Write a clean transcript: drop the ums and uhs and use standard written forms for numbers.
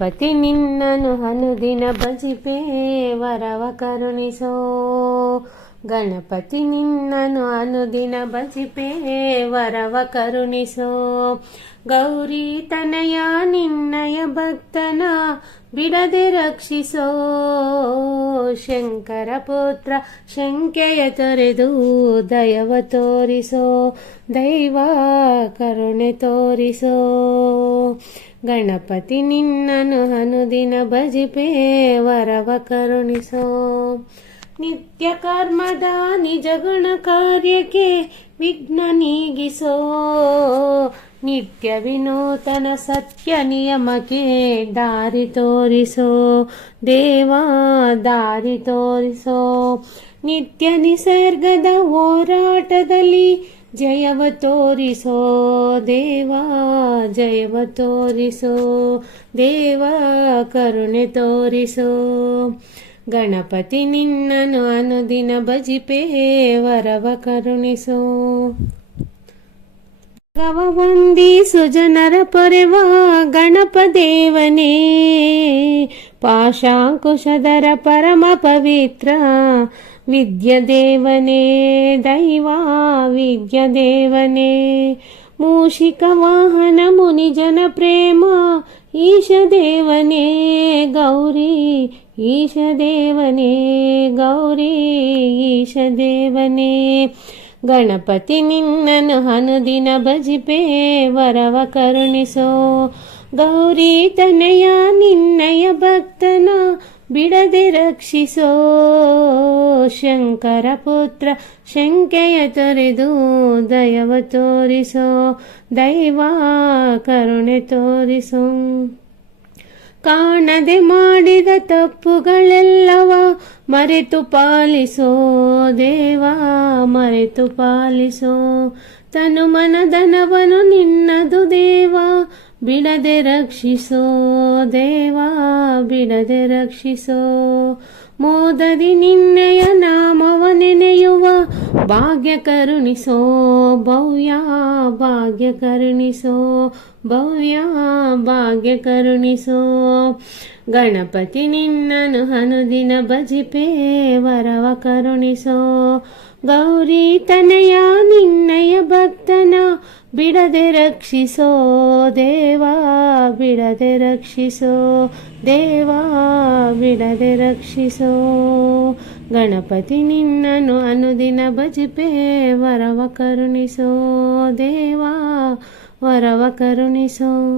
ಗಣಪತಿ ನಿನ್ನನು ಅನುದಿನ ಭಜಿಪೆ ವರವ ಕರುಣಿಸೋ. ಗಣಪತಿ ನಿನ್ನನು ಅನುದಿನ ಭಜಿಪೆ ವರವ ಕರುಣಿಸೋ. ಗೌರಿ ತನಯ ನಿನ್ನಯ ಭಕ್ತನ ಬಿಡದೆ ರಕ್ಷಿಸೋ. ಶಂಕರ ಪುತ್ರ ಶಂಕೆಯ ತೊರೆದು ದಯವ ತೋರಿಸೋ. ದೈವ ಕರುಣೆ ತೋರಿಸೋ. ಗಣಪತಿ ನಿನ್ನನು ಅನುದಿನ ಭಜಿಪೆ ವರವ ಕರುಣಿಸೋ. ನಿತ್ಯ ಕರ್ಮದ ನಿಜ ಗುಣ ಕಾರ್ಯಕ್ಕೆ ವಿಘ್ನ ನೀಗಿಸೋ. ನಿತ್ಯ ವಿನೂತನ ಸತ್ಯ ನಿಯಮಕ್ಕೆ ದಾರಿ ತೋರಿಸೋ. ದೇವಾ ದಾರಿ ತೋರಿಸೋ. ನಿತ್ಯ ನಿಸರ್ಗದ ಹೋರಾಟದಲ್ಲಿ ಜಯವ ತೋರಿಸೋ. ದೇವಾ ಜಯವ ತೋರಿಸೋ. ದೇವಾ ಕರುಣೆ ತೋರಿಸೋ. ಗಣಪತಿ ನಿನ್ನನು ಅನುದಿನ ಭಜಿಪೆ ವರವ ಕರುಣಿಸೋ. ಗವ ವಂದಿಸು ಜನರ ಪೊರೆವ ಗಣಪ ದೇವನೇ. ಪಾಶಾಂಕುಶಧರ ಪರಮ ಪವಿತ್ರ ವಿದ್ಯ ದೇವನೇ. ದೈವ ವಿದ್ಯ ದೇವನೇ. ಮೂಷಿಕ ವಾಹನ ಮುನಿ ಜನ ಪ್ರೇಮ ಈಶ ದೇವನೇ. ಗೌರಿ ಈಶ ದೇವನೇ. ಗೌರಿ ಈಶ ದೇವನೇ. ಗಣಪತಿ ನಿನ್ನನು ಅನುದಿನ ಭಜಿಪೆ ವರವ ಕರುಣಿಸೋ. ಗೌರಿ ತನಯ ನಿನ್ನಯ ಭಕ್ತನ ಬಿಡದೆ ರಕ್ಷಿಸೋ. ಶಂಕರ ಪುತ್ರ ಶಂಕೆಯ ತೊರೆದು ದಯವ ತೋರಿಸೋ. ದೈವ ಕರುಣೆ ತೋರಿಸೋ. ಕಾಣದೆ ಮಾಡಿದ ತಪ್ಪುಗಳೆಲ್ಲವ ಮರೆತು ಪಾಲಿಸೋ. ದೇವಾ ಮರೆತು ಪಾಲಿಸೋ. ತನು ಮನದನವನು ನಿನ್ನದು ದೇವಾ ಬಿಡದೆ ರಕ್ಷಿಸೋ. ದೇವಾ ಬಿಡದೆ ರಕ್ಷಿಸೋ. ಮೋದದಿ ನಿನ್ನಯ ನಾಮವ ನೆನೆಯುವ ಭಾಗ್ಯ ಕರುಣಿಸೋ. ಭವ್ಯ ಭಾಗ್ಯ ಕರುಣಿಸೋ. ಭವ್ಯ ಭಾಗ್ಯ ಕರುಣಿಸೋ. ಗಣಪತಿ ನಿನ್ನನು ಅನುದಿನ ಭಜಿಪೆ ವರವ ಕರುಣಿಸೋ. ಗೌರಿ ತನಯ ನಿನ್ನಯ ಭಕ್ತನ ಬಿಡದೆ ರಕ್ಷಿಸೋ. ದೇವಾ ಬಿಡದೆ ರಕ್ಷಿಸೋ. ದೇವಾ ಬಿಡದೆ ರಕ್ಷಿಸೋ. ಗಣಪತಿ ನಿನ್ನನು ಅನುದಿನ ಭಜಿಪೆ ವರವ ಕರುಣಿಸೋ. ದೇವಾ ವರವ ಕರುಣಿಸೋ.